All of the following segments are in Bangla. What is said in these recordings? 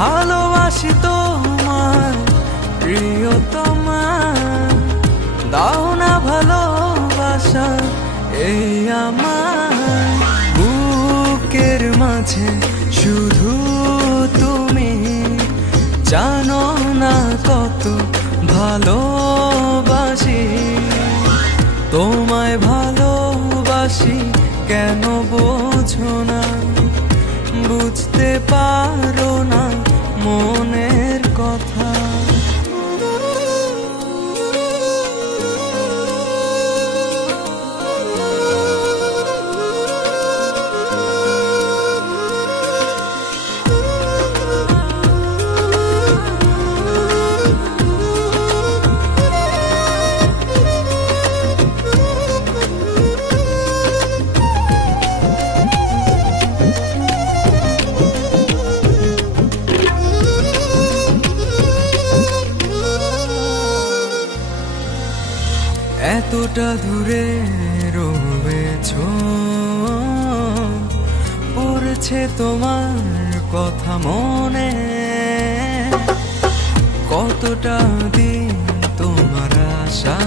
ভালোবাসি তোমার প্রিয়তমা, দাও না ভালোবাসা এই আমার বুকের মাঝে শুধু তুমি, জানো না কত ভালোবাসি তোমায়, ভালোবাসি কেন বোঝো না, বুঝতে পারো না মনের কথা। এতটা দূরে রয়েছ, পড়ছে তোমার কথা মনে, কতটা দিন তোমার আশা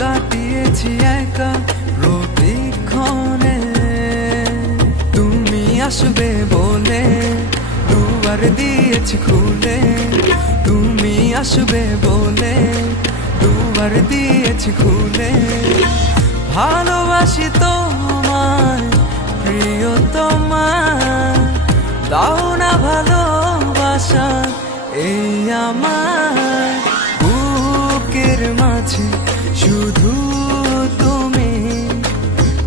কাটিয়েছি একা প্রতিক্ষণে। তুমি আসবে বলে দুয়ার দিয়েছি খুলে, তুমি আসবে বলে দুয়ার দিয়েছি খুলে। ভালোবাসি তোমায় প্রিয়তমা, দাও না ভালোবাসা এই আমার বুকের মাঝে শুধু তুমি,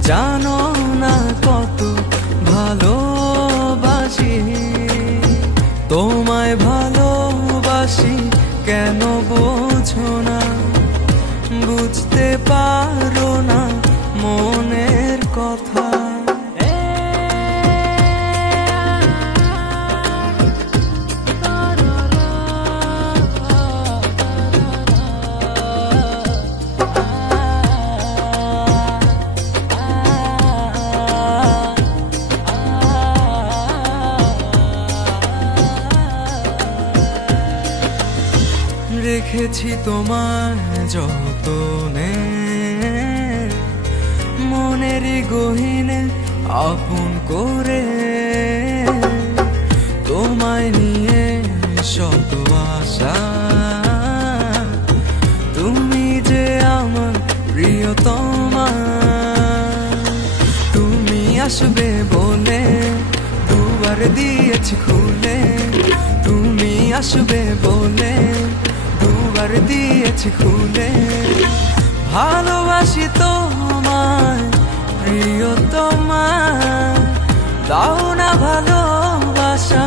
জানো না কত ভালোবাসি তোমায়, ভালোবাসি কেন বোঝো না, বুঝতে পারো না মনের কথা। রেখেছি তোমার যতনে, মনেরই গহীনে আপন করে, তোমায় নিয়ে শত আশা, তুমি যে আমার প্রিয়তমা। তুমি আসবে বলে দুয়ার দিয়েছি খুলে, তুমি আসবে বলে দুয়ার দিয়েছি খুলে। ভালোবাসি তোমায় প্রিয়তমা, দাও না ভালোবাসা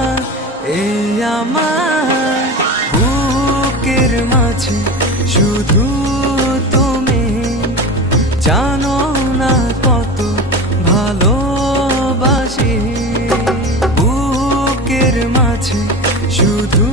এই আমার বুকের মাঝে শুধু তুমি, জানো না কত ভালোবাসি বুকের মাঝে শুধু